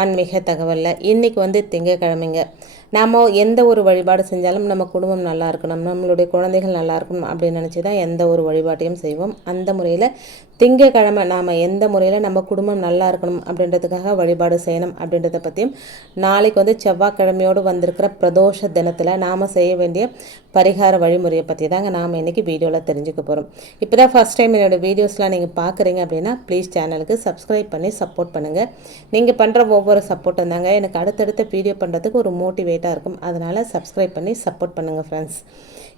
ஆன்மீக தகவலில். இன்றைக்கி வந்து திங்கக்கிழமைங்க. நாம் எந்த ஒரு வழிபாடு செஞ்சாலும் நம்ம குடும்பம் நல்லா இருக்கணும். நம்மளுடைய குழந்தைகள் நல்லா இருக்கணும் அப்படின்னு நினச்சி தான் எந்த ஒரு வழிபாட்டையும் செய்வோம். அந்த முறையில் திங்கக்கிழமை நாம் எந்த முறையில் நம்ம குடும்பம் நல்லா இருக்கணும் அப்படின்றதுக்காக வழிபாடு செய்யணும் அப்படின்றத பற்றியும் நாளைக்கு வந்து செவ்வாய்க்கிழமையோடு வந்திருக்கிற பிரதோஷ தினத்தில் நாம் செய்ய வேண்டிய பரிகார வழிமுறையை பற்றி தாங்க நாம் இன்றைக்கி வீடியோவில் தெரிஞ்சுக்க போகிறோம் இப்போ தான் ஃபஸ்ட் டைம் என்னோடய வீடியோஸ்லாம் நீங்கள் பார்க்குறீங்க அப்படின்னா ப்ளீஸ் சேனலுக்கு சப்ஸ்கிரைப் பண்ணி சப்போர்ட் பண்ணுங்கள் நீங்கள் பண்ணுற ஒவ்வொரு சப்போர்ட்டும் தாங்க எனக்கு அடுத்தடுத்த வீடியோ பண்ணுறதுக்கு ஒரு மோட்டிவேட்டாக இருக்கும். அதனால் சப்ஸ்கிரைப் பண்ணி சப்போர்ட் பண்ணுங்கள் ஃப்ரெண்ட்ஸ்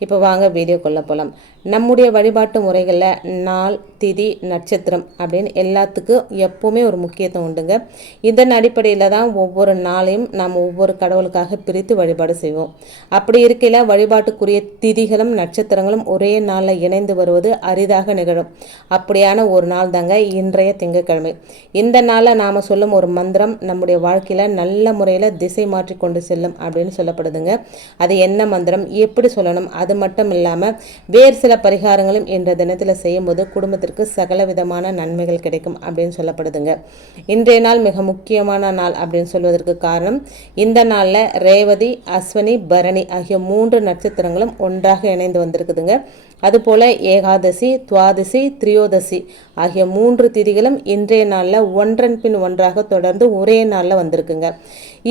இப்போ வாங்க வீடியோக்குள்ளே போகலாம் நம்முடைய வழிபாட்டு முறைகளில் நாள் திதி நட்சத்திரம் அப்படின்னு எல்லாத்துக்கும் எப்போவுமே ஒரு முக்கியத்துவம் உண்டுங்க. இதன் அடிப்படையில் தான் ஒவ்வொரு நாளையும் நாம் ஒவ்வொரு கடவுளுக்காக பிரித்து வழிபாடு செய்வோம். அப்படி இருக்கையில் வழிபாட்டுக்குரிய திதிகளும் நட்சத்திரங்களும் ஒரே நாளில் இணைந்து வருவது அரிதாக நிகழும். அப்படியான ஒரு நாள் தாங்க இன்றைய திங்கட்கிழமை. இந்த நாளில் நாம் சொல்லும் ஒரு மந்திரம் நம்முடைய வாழ்க்கையில் நல்ல முறையில் திசை மாற்றி கொண்டு செல்லும் அப்படின்னு சொல்லப்படுதுங்க. அது என்ன மந்திரம்? எப்படி சொல்லணும்? அது மட்டும் இல்லாமல் வேறு சில பரிகாரங்களும் என்ற தினத்தில் செய்யும்போது குடும்பத்திற்கு சகல விதமான நன்மைகள் கிடைக்கும் அப்படின்னு சொல்லப்படுதுங்க. இன்றைய நாள் மிக முக்கியமான நாள் அப்படின்னு சொல்வதற்கு காரணம் இந்த நாளில் ரேவதி அஸ்வனி பரணி ஆகிய மூன்று நட்சத்திரங்களும் ஒன்றாக இணைந்து வந்திருக்குதுங்க. அதுபோல் ஏகாதசி துவாதசி திரியோதசி ஆகிய மூன்று திதிகளும் இன்றைய நாளில் ஒன்றன் பின் ஒன்றாக தொடர்ந்து ஒரே நாளில் வந்திருக்குங்க.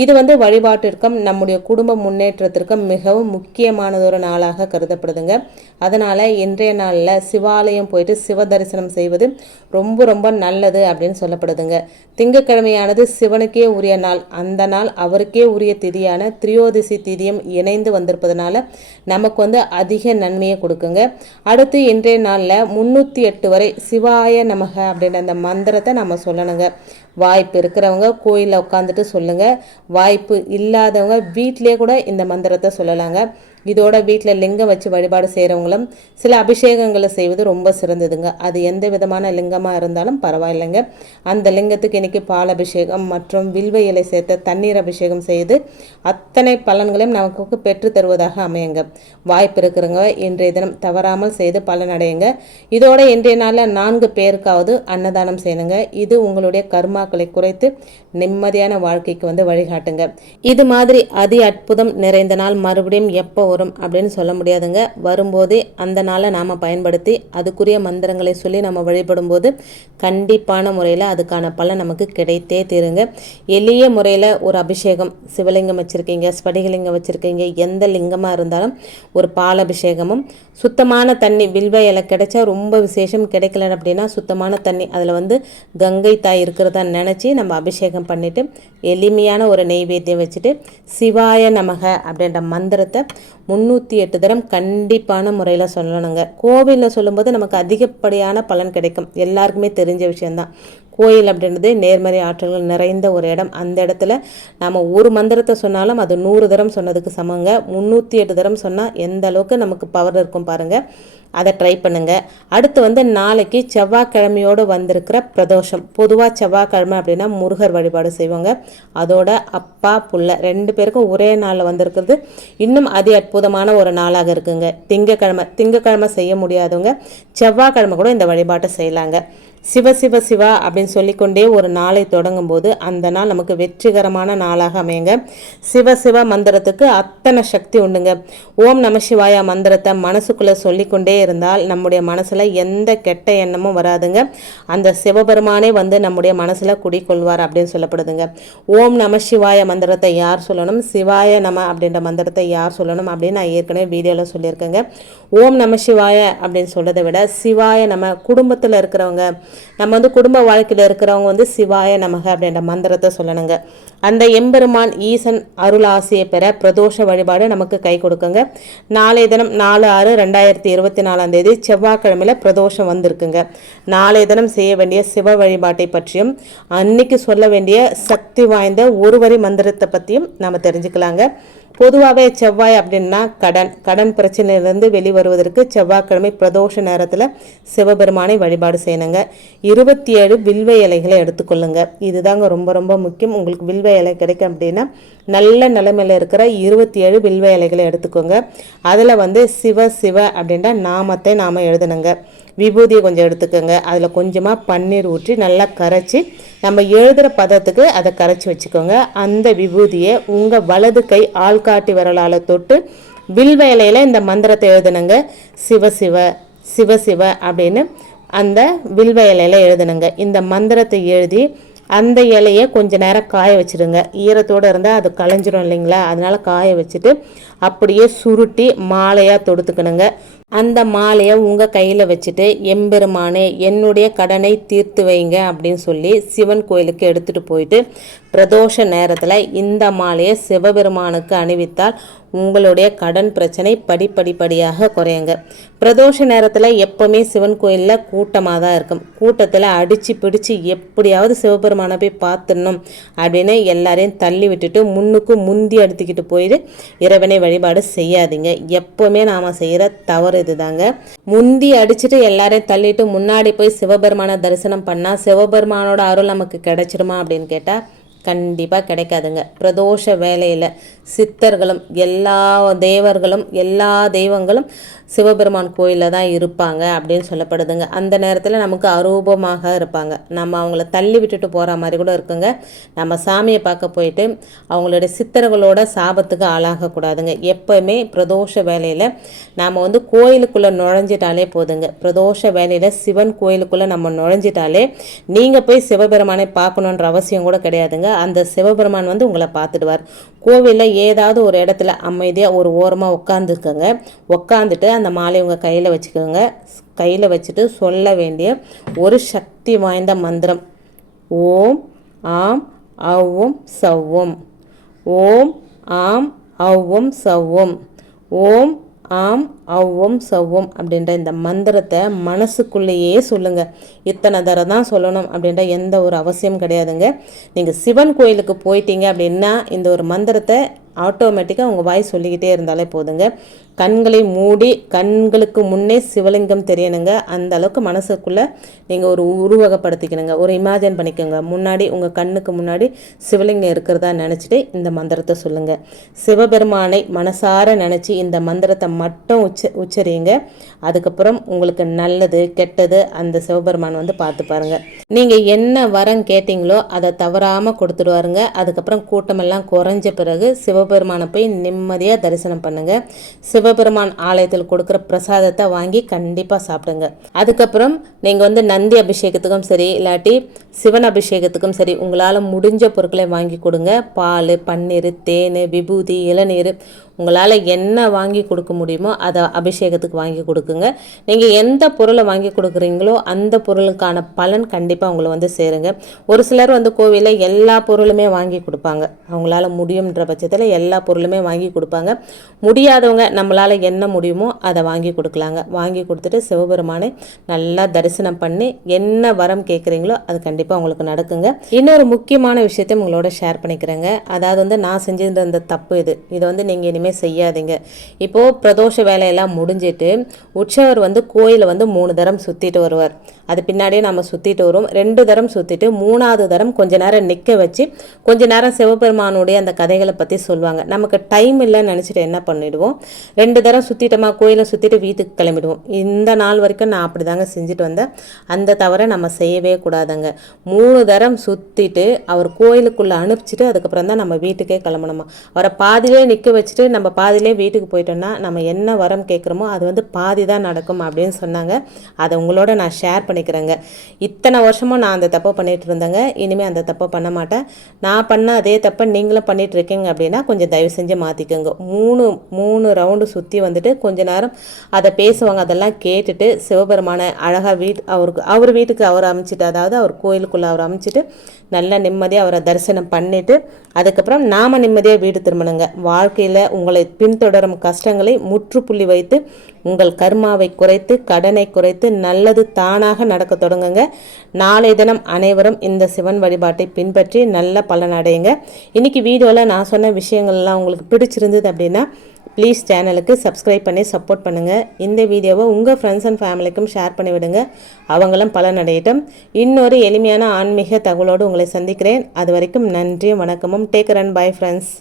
இது வந்து வழிபாட்டிற்கும் நம்முடைய குடும்ப முன்னேற்றத்திற்கும் மிகவும் முக்கியமானதொரு நாளாக கருதப்படுதுங்க. அதனால் இன்றைய நாளில் சிவாலயம் போயிட்டு சிவ தரிசனம் செய்வது ரொம்ப ரொம்ப நல்லது அப்படின்னு சொல்லப்படுதுங்க. திங்கக்கிழமையானது சிவனுக்கே உரிய நாள். அந்த நாள் அவருக்கே உரிய திதியான திரியோதிசி திதியும் இணைந்து வந்திருப்பதனால நமக்கு வந்து அதிக நன்மையை கொடுக்குங்க. அடுத்து இன்றைய நாளில் முந்நூற்றி எட்டு வரை சிவாய நமக அப்படின்ற அந்த மந்திரத்தை நம்ம சொல்லணுங்க. வாய்ப்பு இருக்கிறவங்க கோயிலில் உட்காந்துட்டு சொல்லுங்கள் வாய்ப்பு இல்லாதவங்க வீட்டிலே கூட இந்த மந்திரத்தை சொல்லலாங்க. இதோட வீட்டில் லிங்கம் வச்சு வழிபாடு செய்கிறவங்களும் சில அபிஷேகங்களை செய்வது ரொம்ப சிறந்ததுங்க. அது எந்த விதமான லிங்கமாக இருந்தாலும் பரவாயில்லைங்க. அந்த லிங்கத்துக்கு இன்றைக்கி பால் அபிஷேகம் மற்றும் வில்வ இலை சேர்த்த தண்ணீர் அபிஷேகம் செய்து அத்தனை பலன்களையும் நமக்கு பெற்று தருவதாக அமையுங்க. வாய்ப்பு இருக்கிறவங்க இன்றைய தினம் தவறாமல் செய்து பலனடையுங்க இதோட இன்றைய நாளில் நான்கு பேருக்காவது அன்னதானம் செய்யணுங்க. இது உங்களுடைய கர்மாக்களை குறைத்து நிம்மதியான வாழ்க்கைக்கு வந்து வழிகாட்டுங்க. இது மாதிரி அதி அற்புதம் நிறைந்த நாள் மறுபடியும் எப்போ வரும் அப்படின்னு சொல்ல முடியாதுங்க. வரும்போதே அந்த நாளை நாம் பயன்படுத்தி அதுக்குரிய மந்திரங்களை சொல்லி நம்ம வழிபடும் போது கண்டிப்பான முறையில் அதுக்கான பலன் நமக்கு கிடைத்தே தீருங்க. எளிய முறையில் ஒரு அபிஷேகம் சிவலிங்கம் வச்சுருக்கீங்க ஸ்படிகலிங்கம் வச்சுருக்கீங்க எந்த லிங்கமாக இருந்தாலும் ஒரு பால் அபிஷேகமும் சுத்தமான தண்ணி வில்வ இலை கிடைச்சா ரொம்ப விசேஷம் கிடைக்கல அப்படின்னா சுத்தமான தண்ணி அதில் வந்து கங்கை தாய் இருக்கிறதா நினச்சி நம்ம அபிஷேகம் பண்ணிவிட்டு எளிமையான ஒரு நெய்வேத்தியம் வச்சுட்டு சிவாய நமக அப்படின்ற மந்திரத்தை முந்நூற்றி எட்டு தரம் கண்டிப்பான முறையில் சொல்லணுங்க. கோவிலில் சொல்லும்போது நமக்கு அதிகப்படியான பலன் கிடைக்கும். எல்லாருக்குமே தெரிஞ்ச விஷயந்தான் கோயில் அப்படின்றது நேர்மறை ஆற்றல்கள் நிறைந்த ஒரு இடம். அந்த இடத்துல நாம் ஒரு மந்திரத்தை சொன்னாலும் அது நூறு தரம் சொன்னதுக்கு சமங்க. முந்நூற்றி எட்டு தரம் சொன்னால் எந்த அளவுக்கு நமக்கு பவர் இருக்கும் பாருங்கள் அதை ட்ரை பண்ணுங்கள் அடுத்து வந்து நாளைக்கு செவ்வாய்க்கிழமையோடு வந்திருக்கிற பிரதோஷம். பொதுவாக செவ்வாய்க்கிழமை அப்படின்னா முருகர் வழிபாடு செய்வாங்க. அதோட அப்பா புள்ள ரெண்டு பேருக்கும் ஒரே நாளில் வந்திருக்கிறது. இன்னும் அதி அற்புதமான ஒரு நாளாக இருக்குங்க. திங்கக்கிழமை திங்கக்கிழமை செய்ய முடியாதவங்க செவ்வாய்க்கிழமை கூட இந்த வழிபாட்டை செய்யலாங்க. சிவ சிவ சிவா அப்படின்னு சொல்லிக்கொண்டே ஒரு நாளை தொடங்கும் போது அந்த நாள் நமக்கு வெற்றிகரமான நாளாக அமையுங்க. சிவ சிவ மந்திரத்துக்கு அத்தனை சக்தி உண்டுங்க. ஓம் நம சிவாயா மந்திரத்தை மனசுக்குள்ளே சொல்லிக்கொண்டே இருந்தால் நம்முடைய மனசில் எந்த கெட்ட எண்ணமும் வராதுங்க. அந்த சிவபெருமானே வந்து நம்முடைய மனசில் குடிக்கொள்வார் அப்படின்னு சொல்லப்படுதுங்க. ஓம் நம சிவாய மந்திரத்தை யார் சொல்லணும்? சிவாய நம அப்படின்ற மந்திரத்தை யார் சொல்லணும் அப்படின்னு நான் ஏற்கனவே வீடியோவில் சொல்லியிருக்கேங்க. ஓம் நம சிவாய அப்படின்னு சொல்கிறத விட சிவாய நம்ம குடும்பத்தில் இருக்கிறவங்க நம்ம வந்து குடும்ப வாழ்க்கையில் இருக்கிறவங்க வந்து சிவாய நமக அப்படின்ற மந்திரத்தை சொல்லணுங்க. அந்த எம்பெருமான் ஈசன் அருள் ஆசையை பெற பிரதோஷ வழிபாடு நமக்கு கை கொடுக்குங்க. நாளைய தினம் நாலு ஆறு ரெண்டாயிரத்தி இருபத்தி நாலாம் தேதி செவ்வாய்க்கிழமையில் பிரதோஷம் வந்திருக்குங்க. நாளைய தினம் செய்ய வேண்டிய சிவ வழிபாட்டை பற்றியும் அன்னைக்கு சொல்ல வேண்டிய சக்தி வாய்ந்த ஒரு வரி மந்திரத்தை பற்றியும் நம்ம தெரிஞ்சுக்கலாங்க. பொதுவாகவே செவ்வாய் அப்படின்னா கடன் கடன் பிரச்சனையிலேருந்து வெளிவருவதற்கு செவ்வாய்க்கிழமை பிரதோஷ நேரத்தில் சிவபெருமானை வழிபாடு செய்யணுங்க. இருபத்தி ஏழு வில்வ இலைகளை எடுத்துக்கொள்ளுங்க. இதுதாங்க ரொம்ப ரொம்ப முக்கியம். உங்களுக்கு வில்வ இலை கிடைக்கும் அப்படின்னா நல்ல நிலைமையில் இருக்கிற இருபத்தி ஏழு வில்வ இலைகளை எடுத்துக்கோங்க. அதில் வந்து சிவ சிவ அப்படின்ற நாமத்தை நாம் எழுதணுங்க. விபூதியை கொஞ்சம் எடுத்துக்கோங்க. அதில் கொஞ்சமாக பன்னீர் ஊற்றி நல்லா கரைச்சி நம்ம எழுதுகிற பதத்துக்கு அதை கரைச்சி வச்சுக்கோங்க. அந்த விபூதியை உங்கள் வலது கை ஆள்காட்டி விரலால் தொட்டு வில்வ இலையில் இந்த மந்திரத்தை எழுதுனுங்க சிவ சிவ சிவ சிவ அப்படின்னு அந்த வில்வ இலையில் எழுதுனுங்க இந்த மந்திரத்தை எழுதி அந்த இலையை கொஞ்ச நேரம் காய வச்சுடுங்க ஈரத்தோடு இருந்தால் அது களைஞ்சிரும் இல்லைங்களா? அதனால் காய வச்சுட்டு அப்படியே சுருட்டி மாலையாக தொடுத்துக்கணுங்க. அந்த மாலையை உங்கள் கையில் வச்சுட்டு எம்பெருமானே என்னுடைய கடனை தீர்த்து வைங்க அப்படின்னு சொல்லி சிவன் கோயிலுக்கு எடுத்துகிட்டு போயிட்டு பிரதோஷ நேரத்தில் இந்த மாலையை சிவபெருமானுக்கு அணிவித்தால் உங்களுடைய கடன் பிரச்சனை படிப்படிப்படியாக குறையுங்க. பிரதோஷ நேரத்தில் எப்போவுமே சிவன் கோயிலில் கூட்டமாக தான் இருக்கும். கூட்டத்தில் அடித்து பிடிச்சி எப்படியாவது சிவபெருமானை போய் பார்த்துடணும் அப்படின்னு எல்லாரையும் தள்ளி விட்டுட்டு முன்னுக்கு முந்தி எடுத்துக்கிட்டு போயிட்டு இறைவனை வழிபாடு செய்யாதீங்க. எப்போவுமே நாம் செய்கிற தவறு இதுதாங்க. முந்தி அடிச்சுட்டு எல்லாரையும் தள்ளிட்டு முன்னாடி போய் சிவபெருமான தரிசனம் பண்ணால் சிவபெருமானோட அருள் நமக்கு கிடைச்சிருமா அப்படின்னு கேட்டால் கண்டிப்பாக கிடைக்காதுங்க. பிரதோஷ வேலையில் சித்தர்களும் எல்லா தேவர்களும் எல்லா தெய்வங்களும் சிவபெருமான் கோயிலில் தான் இருப்பாங்க அப்படின்னு சொல்லப்படுதுங்க. அந்த நேரத்தில் நமக்கு அரூபமாக இருப்பாங்க. நம்ம அவங்கள தள்ளி விட்டுட்டு போகிற மாதிரி கூட இருக்குங்க. நம்ம சாமியை பார்க்க போயிட்டு அவங்களுடைய சித்தர்களோட சாபத்துக்கு ஆளாகக்கூடாதுங்க எப்போவுமே பிரதோஷ வேலையில் நாம் வந்து கோயிலுக்குள்ளே நுழைஞ்சிட்டாலே போதுங்க. பிரதோஷ வேலையில் சிவன் கோயிலுக்குள்ளே நம்ம நுழைஞ்சிட்டாலே நீங்கள் போய் சிவபெருமானை பார்க்கணுன்ற அவசியம் கூட கிடையாதுங்க. அந்த சிவபெருமான் வந்து உங்களை பார்த்துடுவார். கோவிலில் ஏதாவது ஒரு இடத்துல அமைதியாக ஒரு ஓரமாக உட்காந்துருக்கோங்க உட்காந்துட்டு அந்த மாலை உங்கள் கையில் வச்சுக்கோங்க. கையில் வச்சுட்டு சொல்ல வேண்டிய ஒரு சக்தி வாய்ந்த மந்திரம். ஓம் ஆம் அவ்வும் சவ்வும். ஓம் ஆம் அவ்வும் சவ்வும். ஓம் ஆம் அவ்வும் சவ்வும் அப்படின்ற இந்த மந்திரத்தை மனசுக்குள்ளேயே சொல்லுங்கள் இத்தனை தடவை தான் சொல்லணும் அப்படின்ற எந்த ஒரு அவசியம் கிடையாதுங்க. நீங்கள் சிவன் கோயிலுக்கு போயிட்டீங்க அப்படின்னா இந்த ஒரு மந்திரத்தை ஆட்டோமேட்டிக்காக உங்கள் வாய் சொல்லிக்கிட்டே இருந்தாலே போதுங்க. கண்களை மூடி கண்களுக்கு முன்னே சிவலிங்கம் தெரியணுங்க. அந்த அளவுக்கு மனசுக்குள்ளே நீங்கள் ஒரு உருவகப்படுத்திக்கணுங்க. ஒரு இமேஜின் பண்ணிக்கோங்க. முன்னாடி உங்கள் கண்ணுக்கு முன்னாடி சிவலிங்கம் இருக்கிறதா நினச்சிட்டு இந்த மந்திரத்தை சொல்லுங்கள் சிவபெருமானை மனசார நினச்சி இந்த மந்திரத்தை மட்டும் உச்ச உச்சரிங்க. அதுக்கப்புறம் உங்களுக்கு நல்லது கெட்டது அந்த சிவபெருமான் வந்து பார்த்து பாருங்கள் நீங்கள் என்ன வரம் கேட்டிங்களோ அதை தவறாமல் கொடுத்துடுவாருங்க. அதுக்கப்புறம் கூட்டமெல்லாம் குறைஞ்ச பிறகு சிவபெருமானை போய் நிம்மதியாக தரிசனம் பண்ணுங்கள் சிவபெருமான் ஆலயத்தில் கொடுக்குற பிரசாதத்தை வாங்கி கண்டிப்பாக சாப்பிடுங்க. அதுக்கப்புறம் நீங்கள் வந்து நந்தி அபிஷேகத்துக்கும் சரி இல்லாட்டி சிவன் அபிஷேகத்துக்கும் சரி உங்களால் முடிஞ்ச பொருட்களை வாங்கி கொடுங்க. பால் பன்னீர் தேன் விபூதி இளநீர். உங்களால் என்ன வாங்கி கொடுக்க முடியுமோ அதை அபிஷேகத்துக்கு வாங்கி கொடுக்குங்க. நீங்கள் எந்த பொருளை வாங்கி கொடுக்குறீங்களோ அந்த பொருளுக்கான பலன் கண்டிப்பாக உங்களை வந்து சேருங்க. ஒரு சிலர் வந்து கோவிலில் எல்லா பொருளுமே வாங்கி கொடுப்பாங்க. அவங்களால முடியுன்ற பட்சத்தில் எல்லா பொருளுமே வாங்கி கொடுப்பாங்க. முடியாதவங்க நம்மளால் என்ன முடியுமோ அதை வாங்கி கொடுக்கலாங்க. வாங்கி கொடுத்துட்டு சிவபெருமானை நல்லா தரிசனம் பண்ணி என்ன வரம் கேட்குறீங்களோ அது கண்டிப்பாக உங்களுக்கு நடக்குங்க. இன்னொரு முக்கியமான விஷயத்தையும் உங்களோட ஷேர் பண்ணிக்கிறேங்க. அதாவது வந்து நான் செஞ்சிருந்த தப்பு இது. இதை வந்து நீங்கள் இனிமேல் செய்யாதீங்க. இப்போது பிரதோஷ வேலை வேலையெல்லாம் முடிஞ்சிட்டு உற்சவர் வந்து கோயிலை வந்து மூணு தரம் சுற்றிட்டு வருவார். அது பின்னாடியே நம்ம சுற்றிட்டு வருவோம். ரெண்டு தரம் சுற்றிட்டு மூணாவது தரம் கொஞ்ச நேரம் நிற்க வச்சு கொஞ்ச நேரம் சிவபெருமானுடைய அந்த கதைகளை பற்றி சொல்லுவாங்க நமக்கு டைம் இல்லைன்னு நினச்சிட்டு என்ன பண்ணிவிடுவோம் ரெண்டு தரம் சுற்றிட்டோமா கோயிலை சுற்றிட்டு வீட்டுக்கு கிளம்பிடுவோம். இந்த நாள் வரைக்கும் நான் அப்படி தாங்க செஞ்சுட்டு வந்தேன். அந்த தவிர நம்ம செய்யவே கூடாதுங்க. மூணு தரம் சுற்றிட்டு அவர் கோயிலுக்குள்ளே அனுப்பிச்சிட்டு அதுக்கப்புறம் தான் நம்ம வீட்டுக்கே கிளம்பணுமா? அவரை பாதிலே நிற்க வச்சுட்டு நம்ம பாதிலே வீட்டுக்கு போயிட்டோம்னா நம்ம என்ன வரம் கேட்குறோமோ அது வந்து பாதி தான் நடக்கும் அப்படின்னு சொன்னாங்க. அதை உங்களோட நான் ஷேர் பண்ணிக்கிறேங்க. இத்தனை வருஷமும் நான் அந்த தப்பை பண்ணிட்டு இருந்தேங்க. இனிமேல் அந்த தப்பை பண்ண மாட்டேன். நான் பண்ண அதே தப்பை நீங்களும் பண்ணிட்டு இருக்கீங்க அப்படின்னா கொஞ்சம் தயவு செஞ்சு மாற்றிக்கோங்க மூணு மூணு ரவுண்டு சுற்றி வந்துட்டு கொஞ்ச நேரம் அதை பேசுவாங்க. அதெல்லாம் கேட்டுட்டு சிவபெருமான அழகாக வீட் அவருக்கு அவர் வீட்டுக்கு அவர் அமைச்சிட்டு அதாவது அவர் கோயிலுக்குள்ளே அவர் அமைச்சிட்டு நல்லா நிம்மதியாக அவரை தரிசனம் பண்ணிவிட்டு அதுக்கப்புறம் நாம் நிம்மதியாக வீடு திரும்பணுங்க. வாழ்க்கையில் உங்களை பின்தொடரும் கஷ்டங்களை முற்றுப்புள்ளி வைத்து உங்கள் கர்மாவை குறைத்து கடனை குறைத்து நல்லது தானாக நடக்க தொடங்குங்க. நாளைய தினம் அனைவரும் இந்த சிவன் வழிபாட்டை பின்பற்றி நல்ல பலனடையுங்க இன்னைக்கு வீடியோவில் நான் சொன்ன விஷயங்கள்லாம் உங்களுக்கு பிடிச்சிருந்தது அப்படின்னா ப்ளீஸ் சேனலுக்கு சப்ஸ்கிரைப் பண்ணி சப்போர்ட் பண்ணுங்கள் இந்த வீடியோவை உங்கள் ஃப்ரெண்ட்ஸ் அண்ட் ஃபேமிலிக்கும் ஷேர் பண்ணி விடுங்க. அவங்களும் பலனடையட்டும் இன்னொரு எளிமையான ஆன்மீக தகவலோடு உங்களை சந்திக்கிறேன். அது வரைக்கும் நன்றியும் வணக்கமும். Take run bye friends